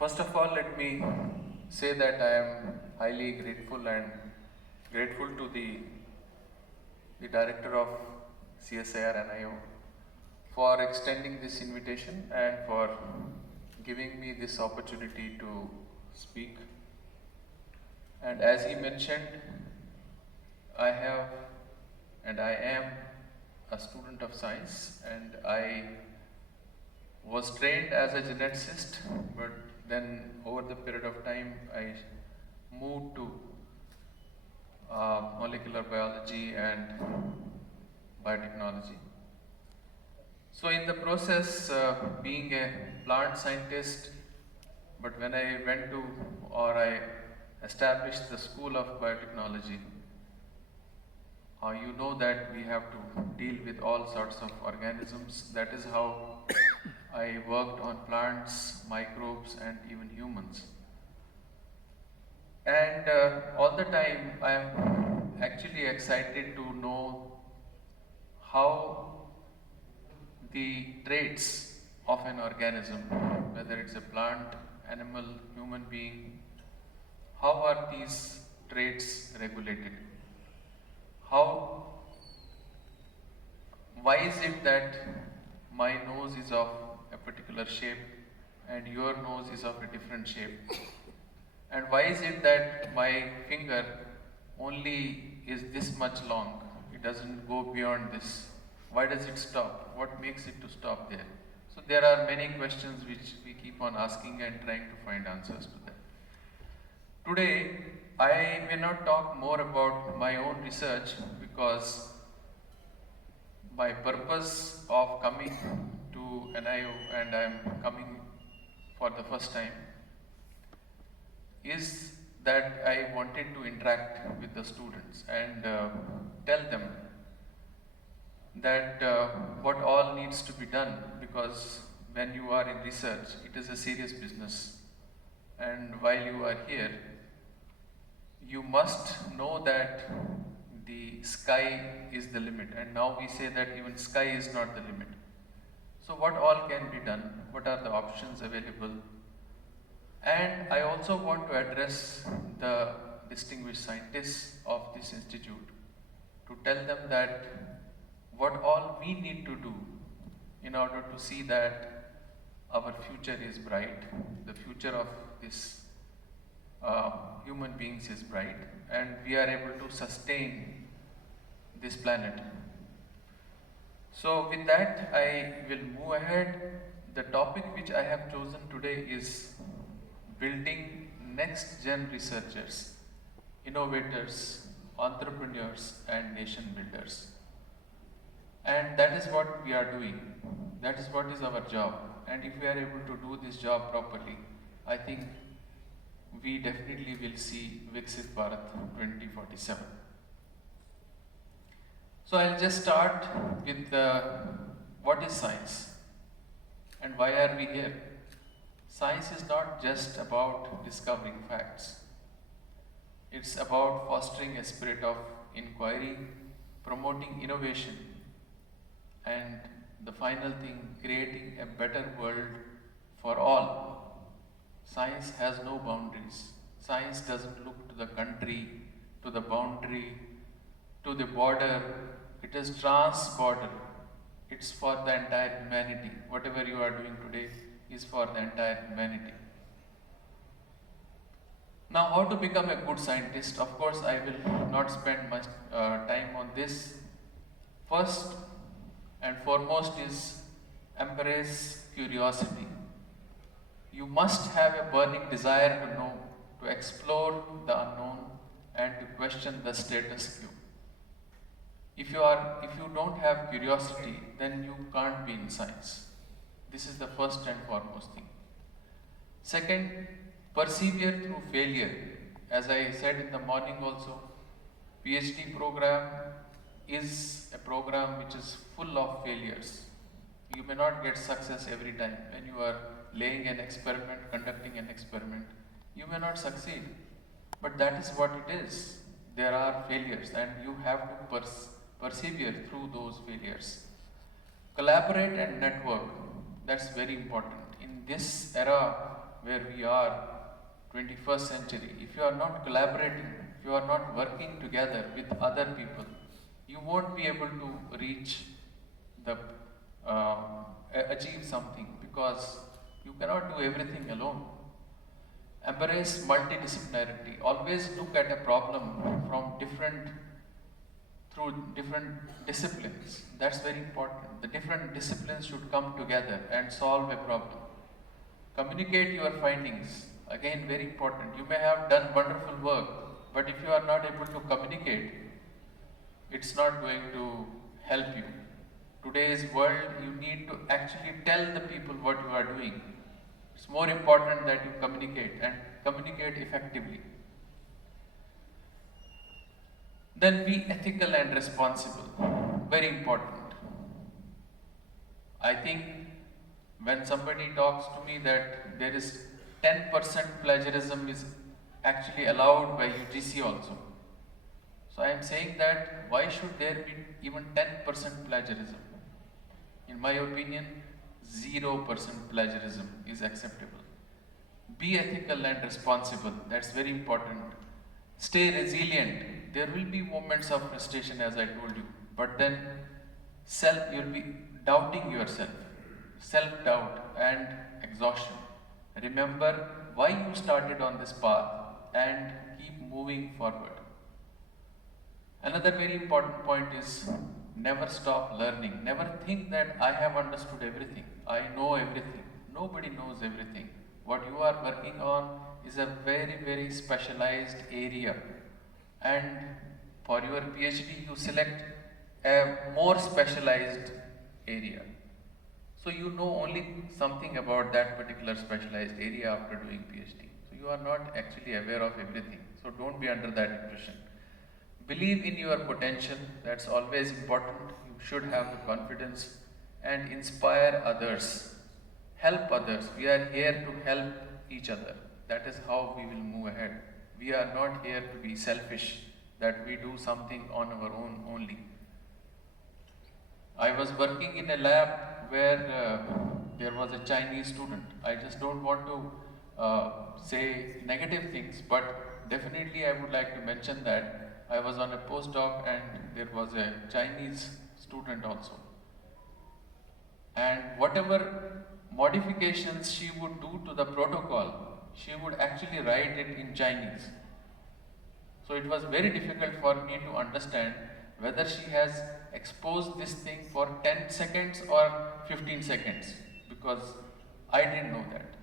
First of all, let me say that I am highly grateful to the director of CSIR NIO for extending this invitation and for giving me this opportunity to speak. And as he mentioned, I am a student of science, and I was trained as a geneticist, but then over the period of time I moved to molecular biology and biotechnology. So in the process, being a plant scientist, but when I went to I established the School of Biotechnology, you know that we have to deal with all sorts of organisms. That is how I worked on plants, microbes, and even humans. And all the time I am actually excited to know how the traits of an organism, whether it's a plant, animal, human being, how are these traits regulated? Why is it that my nose is of a particular shape and your nose is of a different shape? And why is it that my finger only is this much long? It doesn't go beyond this. Why does it stop? What makes it to stop there? So there are many questions which we keep on asking and trying to find answers to them. Today, I may not talk more about my own research because my purpose of coming to NIO, and I am coming for the first time, is that I wanted to interact with the students and tell them that what all needs to be done, because when you are in research, it is a serious business, and while you are here, you must know that the sky is the limit, and now we say that even sky is not the limit. So what all can be done? What are the options available? And I also want to address the distinguished scientists of this institute to tell them that what all we need to do in order to see that our future is bright, the future of this human beings is bright, and we are able to sustain this planet. So with that, I will move ahead. The topic which I have chosen today is building next-gen researchers, innovators, entrepreneurs, and nation builders. And that is what we are doing. That is what is our job. And if we are able to do this job properly, I think we definitely will see Viksit Bharat 2047. So I'll just start with what is science and why are we here? Science is not just about discovering facts. It's about fostering a spirit of inquiry, promoting innovation, and the final thing, creating a better world for all. Science has no boundaries. Science doesn't look to the country, to the boundary, to the border. It is trans-border. It's for the entire humanity. Whatever you are doing today is for the entire humanity. Now, how to become a good scientist? Of course, I will not spend much time on this. First and foremost is embrace curiosity. You must have a burning desire to know, to explore the unknown, and to question the status quo. If you don't have curiosity, then you can't be in science. This is the first and foremost thing. Second, persevere through failure. As I said in the morning also, PhD program is a program which is full of failures. You may not get success every time. When you are laying an experiment, conducting an experiment, you may not succeed. But that is what it is. There are failures and you have to persevere through those failures. Collaborate and network. That's very important. In this era, where we are, 21st century, if you are not collaborating, if you are not working together with other people, you won't be able to reach the achieve something, because you cannot do everything alone. Embrace multidisciplinarity. Always look at a problem from through different disciplines. That's very important. The different disciplines should come together and solve a problem. Communicate your findings. Again, very important. You may have done wonderful work, but if you are not able to communicate, it's not going to help you. Today's world, you need to actually tell the people what you are doing. It's more important that you communicate, and communicate effectively. Then be ethical and responsible. Very important. I think when somebody talks to me that there is 10% plagiarism is actually allowed by UGC also. So I am saying that why should there be even 10% plagiarism? In my opinion, 0% plagiarism is acceptable. Be ethical and responsible. That's very important. Stay resilient. There will be moments of frustration, as I told you, but then you'll be doubting yourself, self-doubt and exhaustion. Remember why you started on this path and keep moving forward. Another very important point is never stop learning. Never think that I have understood everything, I know everything. Nobody knows everything. What you are working on is a very, very specialized area, and for your PhD you select a more specialized area. So you know only something about that particular specialized area after doing PhD. So you are not actually aware of everything. So don't be under that impression. Believe in your potential. That's always important. You should have the confidence, and inspire others. Help others. We are here to help each other. That is how we will move ahead. We are not here to be selfish, that we do something on our own only. I was working in a lab where there was a Chinese student. I just don't want to say negative things, but definitely I would like to mention that I was on a postdoc and there was a Chinese student also. And whatever modifications she would do to the protocol, she would actually write it in Chinese. So it was very difficult for me to understand whether she has exposed this thing for 10 seconds or 15 seconds, because I didn't know that.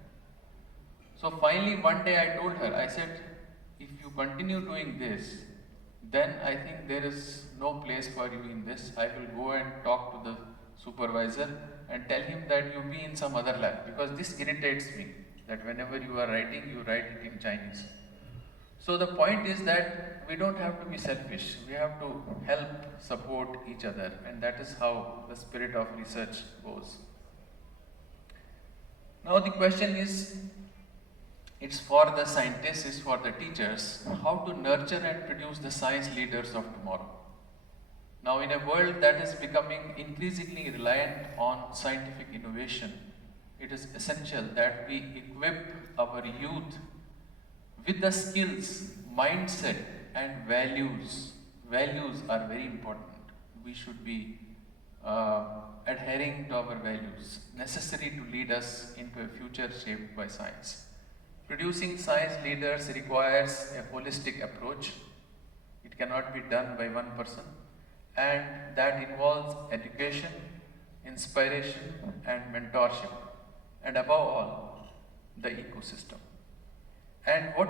So finally one day I told her, I said, if you continue doing this, then I think there is no place for you in this. I will go and talk to the supervisor and tell him that you be in some other lab, because this irritates me, that whenever you are writing, you write it in Chinese. So the point is that we don't have to be selfish. We have to help, support each other, and that is how the spirit of research goes. Now the question is, it's for the scientists, it's for the teachers, how to nurture and produce the science leaders of tomorrow. Now in a world that is becoming increasingly reliant on scientific innovation, it is essential that we equip our youth with the skills, mindset and values. Values are very important. We should be adhering to our values, necessary to lead us into a future shaped by science. Producing science leaders requires a holistic approach. It cannot be done by one person, and that involves education, inspiration and mentorship, and above all, the ecosystem. And what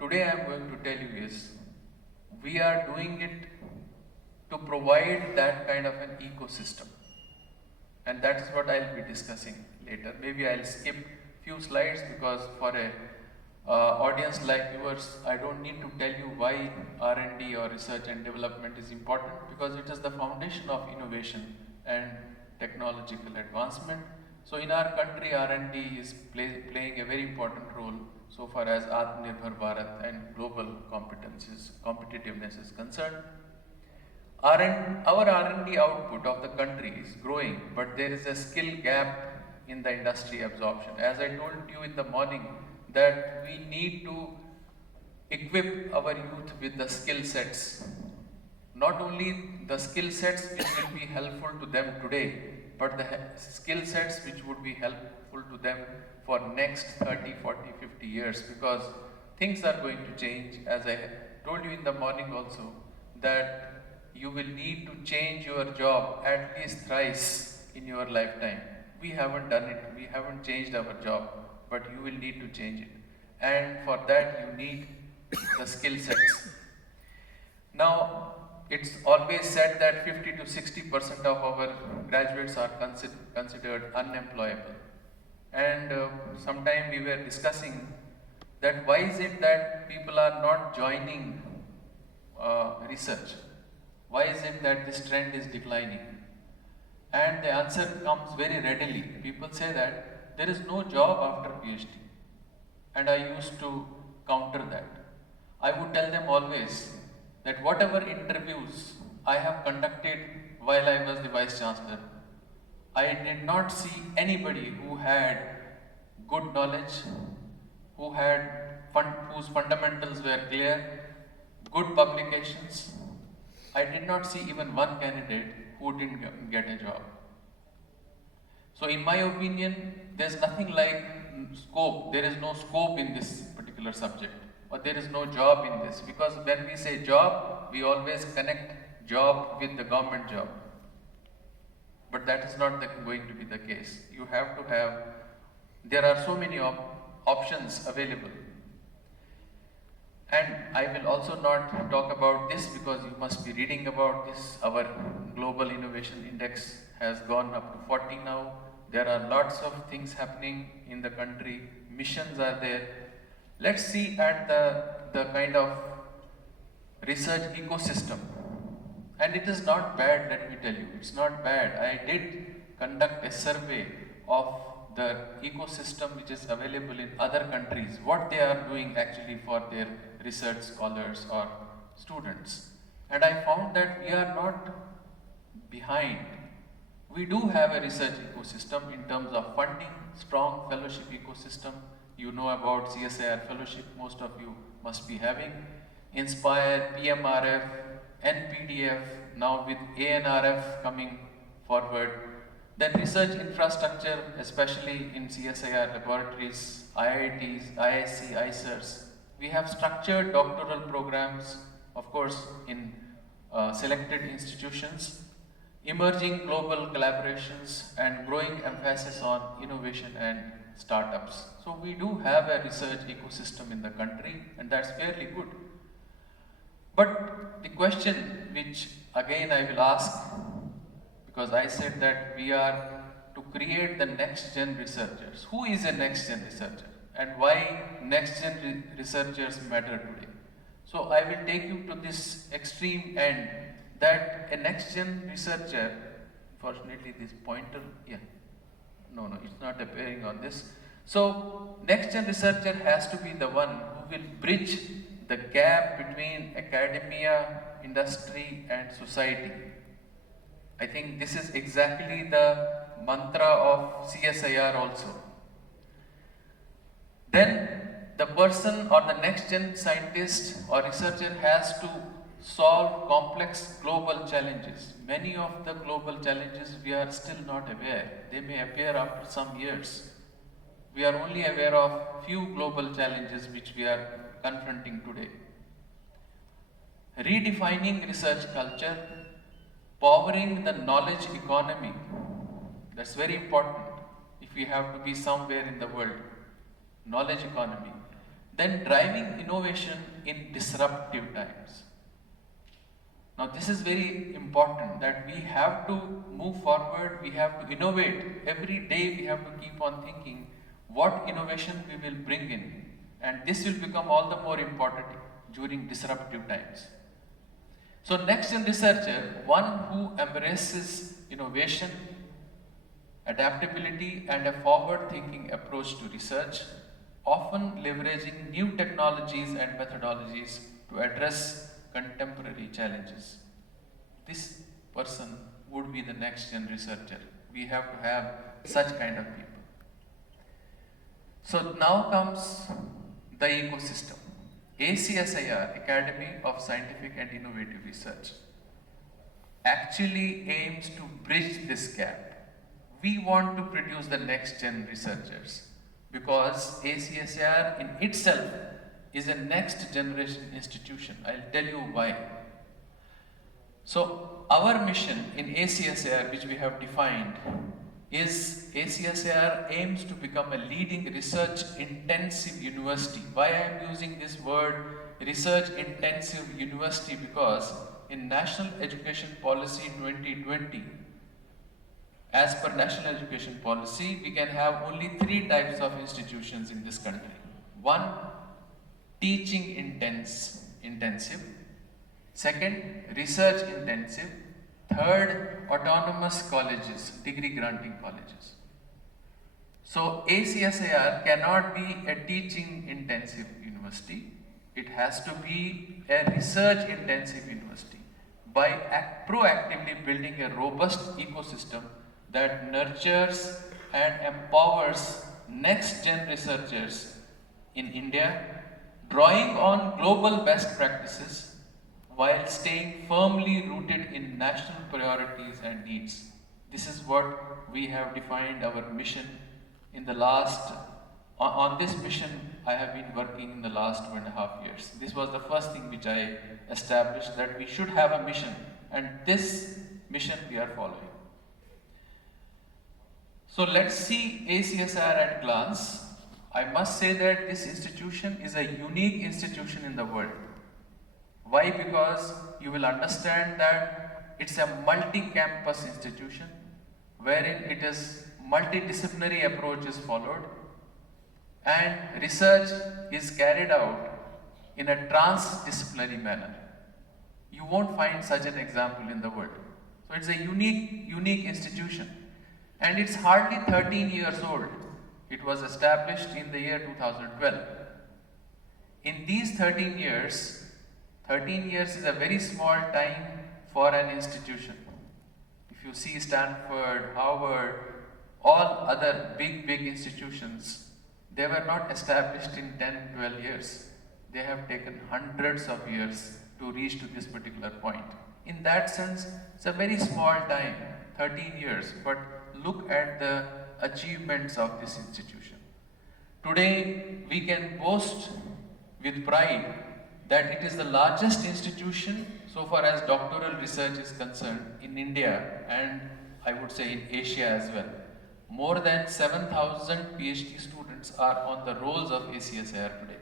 today I am going to tell you is, we are doing it to provide that kind of an ecosystem, and that is what I will be discussing later. Maybe I will skip few slides, because for a audience like yours, I don't need to tell you why R&D or research and development is important, because it is the foundation of innovation and technological advancement. So in our country, R&D is playing a very important role so far as Atmanirbhar Bharat and global competitiveness is concerned. Our R&D output of the country is growing, but there is a skill gap in the industry absorption. As I told you in the morning, that we need to equip our youth with the skill sets. Not only the skill sets which will be helpful to them today, but the skill sets which would be helpful to them for next 30, 40, 50 years, because things are going to change. As I told you in the morning also, that you will need to change your job at least thrice in your lifetime. We haven't done it, we haven't changed our job, but you will need to change it. And for that you need the skill sets. Now, it's always said that 50 to 60% of our graduates are considered unemployable. And sometime we were discussing that why is it that people are not joining research? Why is it that this trend is declining? And the answer comes very readily. People say that there is no job after PhD. And I used to counter that. I would tell them always that whatever interviews I have conducted while I was the Vice Chancellor, I did not see anybody who had good knowledge, whose fundamentals were clear, good publications. I did not see even one candidate who didn't get a job. So in my opinion, there's nothing like scope. There is no scope in this particular subject, or there is no job in this, because when we say job, we always connect job with the government job. But that is not going to be the case. You have to have, there are so many options available. And I will also not talk about this because you must be reading about this. Our Global Innovation Index has gone up to 40 now. There are lots of things happening in the country. Missions are there. Let's see at the kind of research ecosystem. And it is not bad, let me tell you. It's not bad. I did conduct a survey of the ecosystem which is available in other countries, what they are doing actually for their research scholars or students. And I found that we are not behind. We do have a research ecosystem in terms of funding, strong fellowship ecosystem. You know about CSIR fellowship, most of you must be having. Inspire, PMRF, NPDF, now with ANRF coming forward. Then research infrastructure, especially in CSIR laboratories, IITs, IIC, ICERs. We have structured doctoral programs, of course, in selected institutions, emerging global collaborations, and growing emphasis on innovation and startups. So we do have a research ecosystem in the country, and that's fairly good. But the question which again I will ask, because I said that we are to create the next gen researchers. Who is a next gen researcher? And why next gen researchers matter today? So I will take you to this extreme end, that a next gen researcher, fortunately this pointer, no, it's not appearing on this. So next gen researcher has to be the one who will bridge the gap between academia, industry and society. I think this is exactly the mantra of CSIR also. Then the person or the next gen scientist or researcher has to solve complex global challenges. Many of the global challenges we are still not aware. They may appear after some years. We are only aware of few global challenges which we are confronting today. Redefining research culture, powering the knowledge economy. That's very important if we have to be somewhere in the world. Knowledge economy. Then driving innovation in disruptive times. Now this is very important, that we have to move forward, we have to innovate. Every day we have to keep on thinking what innovation we will bring in. And this will become all the more important during disruptive times. So next gen researcher, one who embraces innovation, adaptability and a forward-thinking approach to research, often leveraging new technologies and methodologies to address contemporary challenges. This person would be the next gen researcher. We have to have such kind of people. So now comes the ecosystem. AcSIR, Academy of Scientific and Innovative Research, actually aims to bridge this gap. We want to produce the next gen researchers because AcSIR in itself is a next generation institution. I'll tell you why. So our mission in AcSIR, which we have defined, is AcSIR aims to become a leading research intensive university. Why I am using this word research intensive university? Because in National Education Policy 2020, as per National Education Policy, we can have only 3 types of institutions in this country. 1, teaching intensive. 2nd, research intensive. 3rd, autonomous colleges, degree granting colleges. So AcSIR cannot be a teaching intensive university. It has to be a research intensive university by proactively building a robust ecosystem that nurtures and empowers next gen researchers in India, drawing on global best practices while staying firmly rooted in national priorities and needs. This is what we have defined our mission in the last, on this mission I have been working in the last 2.5 years. This was the first thing which I established, that we should have a mission, and this mission we are following. So let's see AcSIR at a glance. I must say that this institution is a unique institution in the world. Why? Because you will understand that it's a multi-campus institution wherein it is multidisciplinary approach is followed and research is carried out in a transdisciplinary manner. You won't find such an example in the world. So it's a unique institution, and it's hardly 13 years old. It was established in the year 2012. In these 13 years is a very small time for an institution. If you see Stanford, Harvard, all other big institutions, they were not established in 10, 12 years. They have taken hundreds of years to reach to this particular point. In that sense, it's a very small time, 13 years, but look at the achievements of this institution. Today, we can boast with pride that it is the largest institution so far as doctoral research is concerned in India, and I would say in Asia as well. More than 7,000 PhD students are on the rolls of AcSIR today.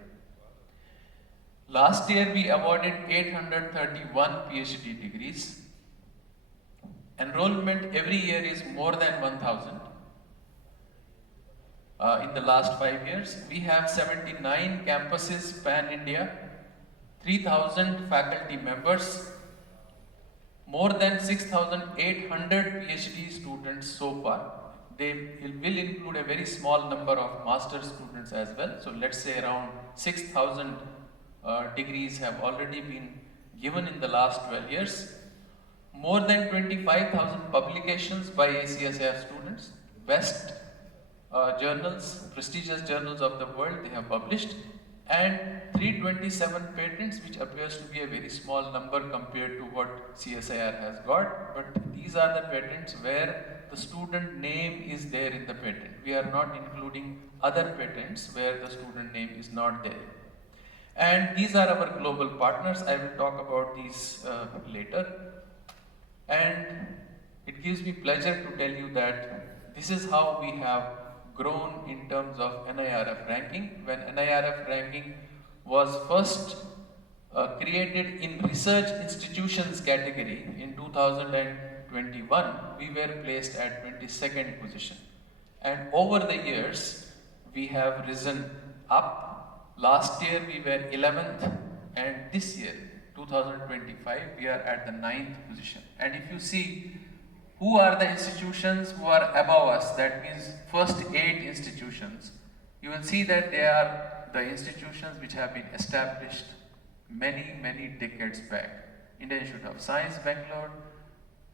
Last year we awarded 831 PhD degrees. Enrollment every year is more than 1,000. In the last 5 years, we have 79 campuses pan-India, 3,000 faculty members, more than 6,800 PhD students so far. They will include a very small number of master's students as well. So let's say around 6,000 degrees have already been given in the last 12 years. More than 25,000 publications by AcSIR students, best journals, prestigious journals of the world they have published, and 327 patents, which appears to be a very small number compared to what CSIR has got, but these are the patents where the student name is there in the patent. We are not including other patents where the student name is not there. And these are our global partners. I will talk about these later. And it gives me pleasure to tell you that this is how we have grown in terms of NIRF ranking. When NIRF ranking was first created in research institutions category in 2021, we were placed at 22nd position. And over the years, we have risen up. Last year we were 11th, and this year, 2025, we are at the 9th position. And if you see who are the institutions who are above us, that means first 8 institutions, you will see that they are the institutions which have been established many decades back. Indian Institute of Science, Bangalore,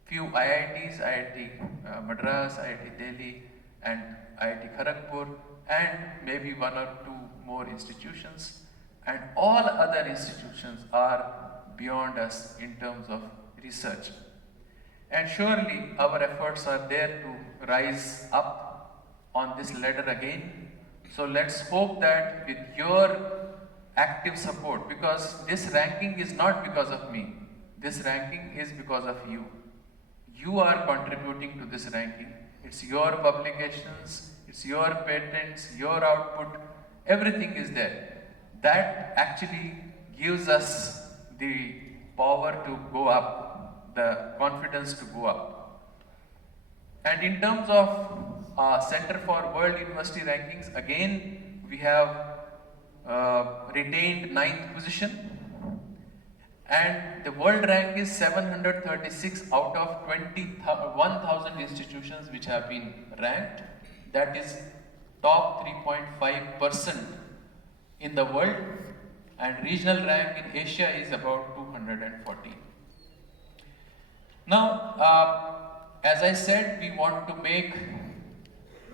few IITs, IIT Madras, IIT Delhi, and IIT Kharagpur, and maybe one or two more institutions, and all other institutions are beyond us in terms of research. And surely our efforts are there to rise up on this ladder again. So let's hope that with your active support, because this ranking is not because of me, this ranking is because of you. You are contributing to this ranking. It's your publications, it's your patents, your output, everything is there. That actually gives us the power to go up, the confidence to go up. And in terms of Center for World University Rankings, again we have retained 9th position. And the world rank is 736 out of 1,000 institutions which have been ranked. That is top 3.5% in the world, and regional rank in Asia is about 214. Now, as I said, we want to make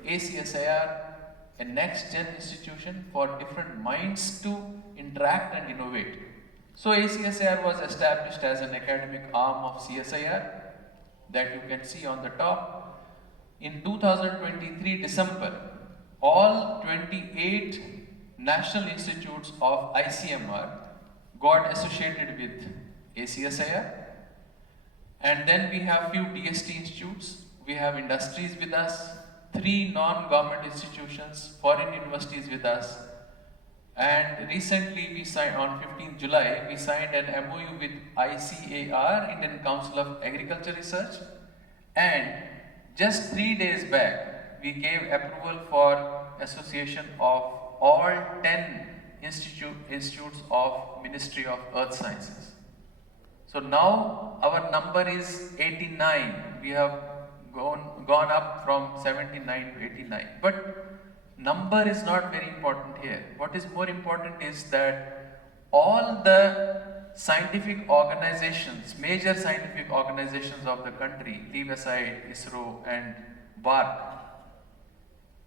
AcSIR a next-gen institution for different minds to interact and innovate. So AcSIR was established as an academic arm of CSIR that you can see on the top. In 2023 December, all 28 national institutes of ICMR got associated with AcSIR. And then we have few DST institutes, we have industries with us, 3 non-government institutions, foreign universities with us. And recently we signed, on 15th July, we signed an MOU with ICAR, Indian Council of Agriculture Research. And just 3 days back, we gave approval for association of all 10 institutes of Ministry of Earth Sciences. So now our number is 89. We have gone up from 79 to 89. But number is not very important here. What is more important is that all the scientific organizations, major scientific organizations of the country, leave aside ISRO and BARC,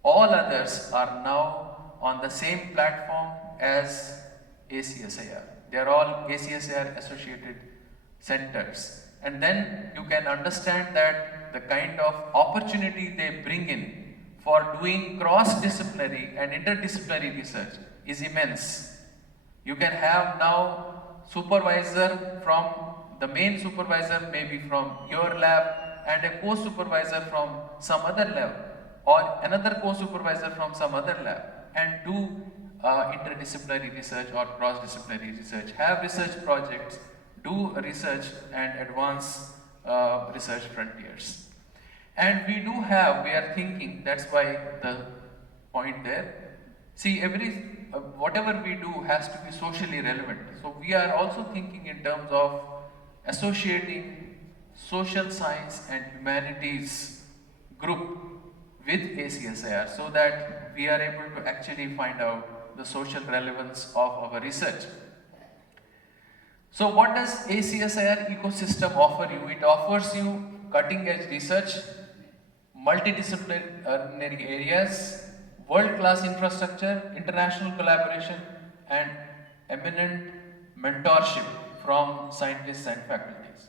all others are now on the same platform as AcSIR. They are all AcSIR associated centers. And then you can understand that the kind of opportunity they bring in for doing cross-disciplinary and interdisciplinary research is immense. You can have now supervisor from, the main supervisor maybe from your lab and a co-supervisor from some other lab, or another co-supervisor from some other lab, and do interdisciplinary research or cross-disciplinary research, have research projects, do research and advance research frontiers. And we are thinking, that's why the point there. See, whatever we do has to be socially relevant. So we are also thinking in terms of associating social science and humanities group with AcSIR so that we are able to actually find out the social relevance of our research. So what does AcSIR ecosystem offer you? It offers you cutting edge research, multidisciplinary areas, world-class infrastructure, international collaboration, and eminent mentorship from scientists and faculties.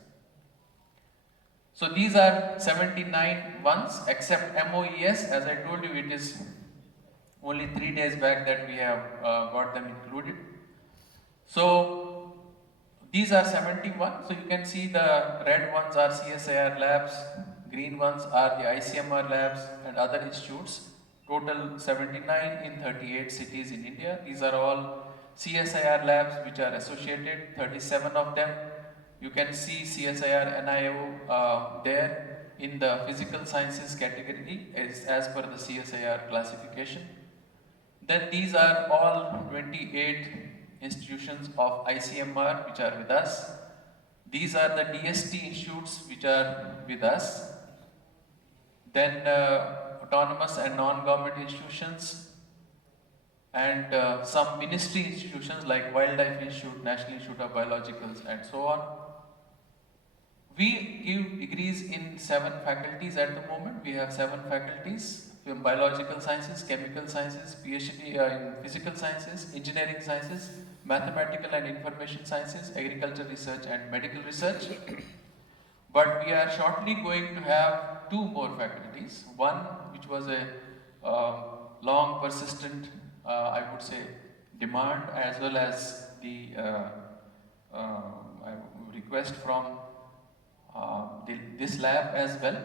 So these are 79 ones, except MOES. As I told you, it is only 3 days back that we have got them included. So these are 71. So you can see the red ones are CSIR labs, green ones are the ICMR labs and other institutes. Total 79 in 38 cities in India. These are all CSIR labs which are associated, 37 of them. You can see CSIR NIO there in the physical sciences category as per the CSIR classification. Then these are all 28 institutions of ICMR which are with us. These are the DST institutes which are with us. Then autonomous and non-government institutions, and some ministry institutions like Wildlife Institute, National Institute of Biologicals, and so on. We give degrees in 7 faculties at the moment. We have 7 faculties. in biological sciences, chemical sciences, PhD in physical sciences, engineering sciences, mathematical and information sciences, agriculture research and medical research. But we are shortly going to have two more faculties. One which was a long persistent, I would say, demand, as well as the request from this lab as well,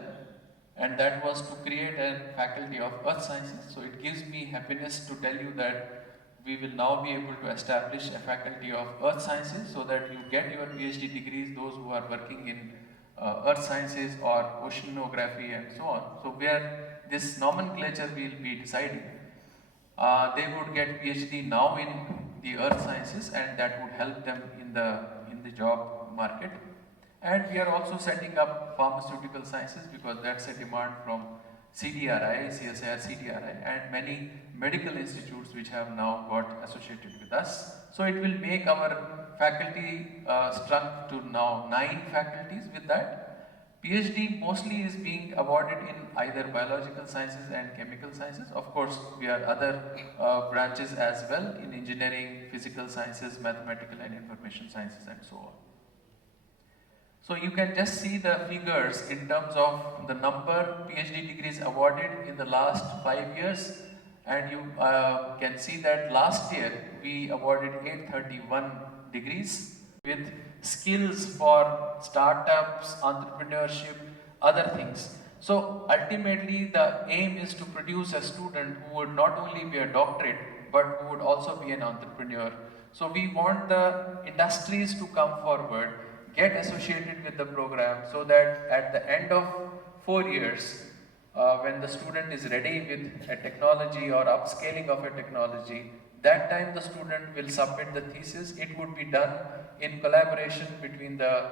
and that was to create a faculty of earth sciences. So it gives me happiness to tell you that we will now be able to establish a faculty of earth sciences, so that you get your PhD degrees, those who are working in earth sciences or oceanography and so on. So where this nomenclature will be deciding, they would get PhD now in the earth sciences, and that would help them in the job market. And we are also setting up pharmaceutical sciences, because that's a demand from CDRI, CSIR CDRI, and many medical institutes which have now got associated with us. So it will make our faculty shrunk to now 9 faculties with that. PhD mostly is being awarded in either biological sciences and chemical sciences. Of course, we have other branches as well in engineering, physical sciences, mathematical and information sciences and so on. So you can just see the figures in terms of the number PhD degrees awarded in the last 5 years, and you can see that last year we awarded 831 degrees with skills for startups, entrepreneurship, other things. So ultimately the aim is to produce a student who would not only be a doctorate, but who would also be an entrepreneur. So we want the industries to come forward, get associated with the program, so that at the end of 4 years, when the student is ready with a technology or upscaling of a technology, that time the student will submit the thesis. It would be done in collaboration between the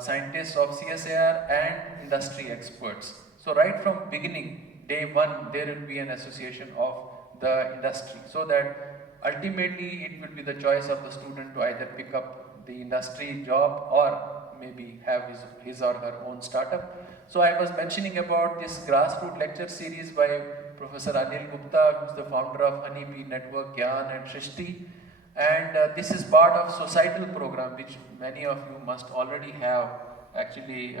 scientists of CSIR and industry experts. So right from beginning, day one, there will be an association of the industry, so that ultimately it will be the choice of the student to either pick up the industry job or maybe have his or her own startup. So I was mentioning about this grassroots lecture series by Professor Anil Gupta, who is the founder of Honeybee Network, Gyan and Shrishti. And this is part of societal program, which many of you must already have actually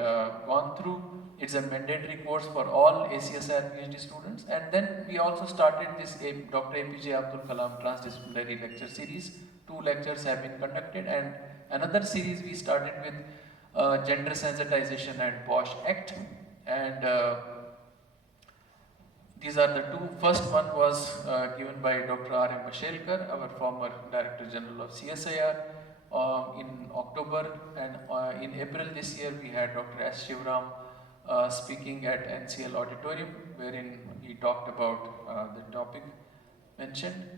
gone through. It's a mandatory course for all ACSIR PhD students. And then we also started this Dr. APJ Abdul Kalam Transdisciplinary Lecture Series. 2 lectures have been conducted, and another series we started with Gender Sensitization and POSH Act. And these are the 2. First one was given by Dr. R.M. Bashelkar, our former Director General of CSIR, in October, and in April this year we had Dr. S. Shivram speaking at NCL Auditorium, wherein he talked about the topic mentioned.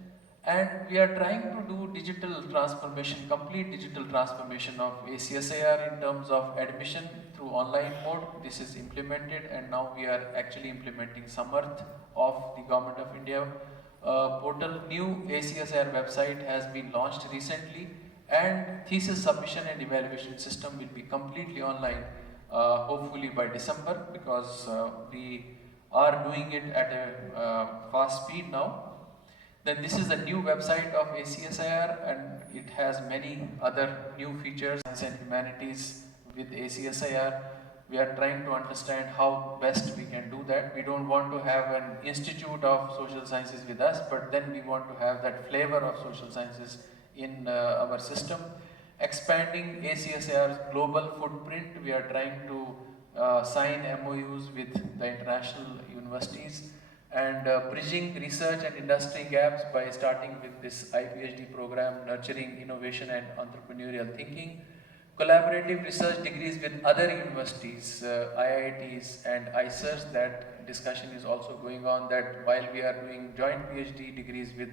And we are trying to do digital transformation, complete digital transformation of ACSIR in terms of admission through online mode. This is implemented, and now we are actually implementing Samarth of the Government of India portal. New ACSIR website has been launched recently, and thesis submission and evaluation system will be completely online, hopefully by December, because we are doing it at a fast speed now. Then this is the new website of ACSIR, and it has many other new features. Science and humanities with ACSIR, we are trying to understand how best we can do that. We don't want to have an institute of social sciences with us, but then we want to have that flavor of social sciences in our system. Expanding ACSIR's global footprint, we are trying to sign MOUs with the international universities, and bridging research and industry gaps by starting with this iPhD program, nurturing innovation and entrepreneurial thinking. Collaborative research degrees with other universities, IITs and AcSIRs. That discussion is also going on, that while we are doing joint PhD degrees with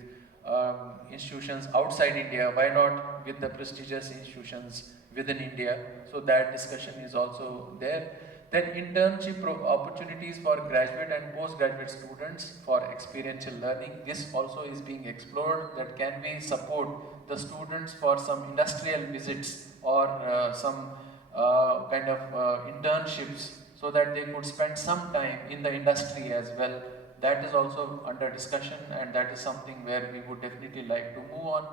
institutions outside India, why not with the prestigious institutions within India? So that discussion is also there. Then internship opportunities for graduate and postgraduate students for experiential learning. This also is being explored, that can we support the students for some industrial visits or some kind of internships, so that they could spend some time in the industry as well. that is also under discussion, and that is something where we would definitely like to move on.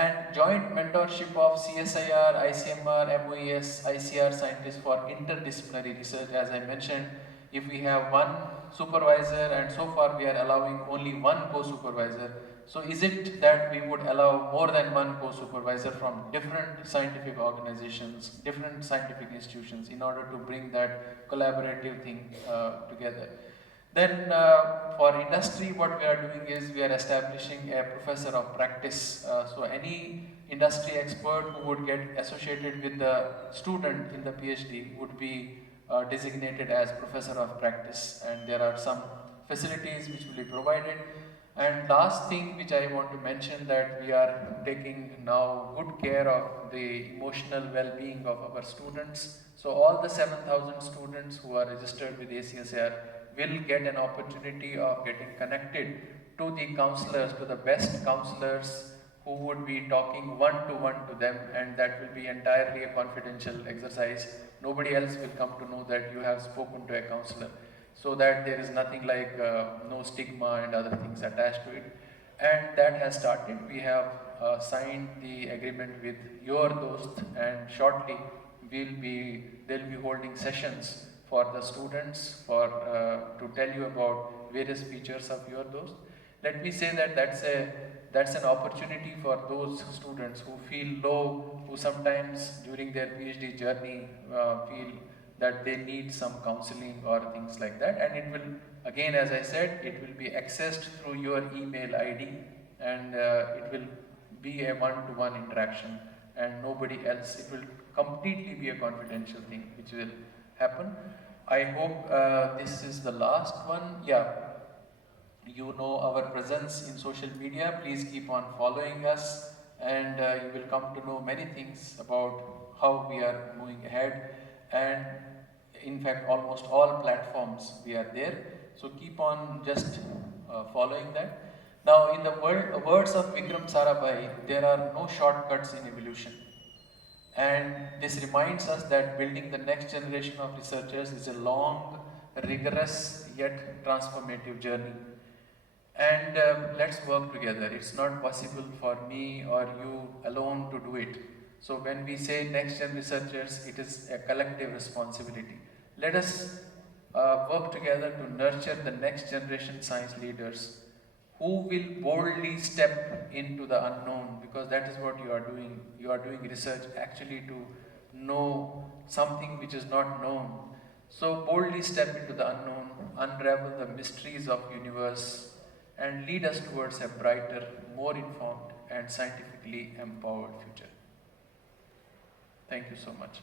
And joint mentorship of CSIR, ICMR, MOES, ICR scientists for interdisciplinary research. As I mentioned, if we have one supervisor, and so far we are allowing only one co-supervisor, so is it that we would allow more than one co-supervisor from different scientific organizations, different scientific institutions, in order to bring that collaborative thing together? Then for industry, what we are doing is we are establishing a professor of practice. So any industry expert who would get associated with the student in the PhD would be designated as professor of practice, and there are some facilities which will be provided. And last thing which I want to mention, that we are taking now good care of the emotional well-being of our students. So all the 7,000 students who are registered with ACSR will get an opportunity of getting connected to the counselors, to the best counselors who would be talking one-to-one to them, and that will be entirely a confidential exercise. Nobody else will come to know that you have spoken to a counselor, so that there is nothing like no stigma and other things attached to it. And that has started. We have signed the agreement with Your Dost, and shortly they'll be holding sessions for the students to tell you about various features of Your Dost. Let me say that that's an opportunity for those students who feel low, who sometimes during their PhD journey feel that they need some counseling or things like that. And it will, again, as I said, it will be accessed through your email ID, and it will be a one-to-one interaction and nobody else. It will completely be a confidential thing which will happen. I hope this is the last one. Yeah, you know our presence in social media. Please keep on following us, and you will come to know many things about how we are moving ahead. And in fact, almost all platforms we are there. So keep on just following that. Now, in the words of Vikram Sarabhai, there are no shortcuts in evolution. And this reminds us that building the next generation of researchers is a long, rigorous, yet transformative journey. And let's work together. It's not possible for me or you alone to do it. So when we say next-gen researchers, it is a collective responsibility. Let us work together to nurture the next generation science leaders who will boldly step into the unknown, because that is what you are doing. You are doing research actually to know something which is not known. So boldly step into the unknown, unravel the mysteries of universe, and lead us towards a brighter, more informed, and scientifically empowered future. Thank you so much.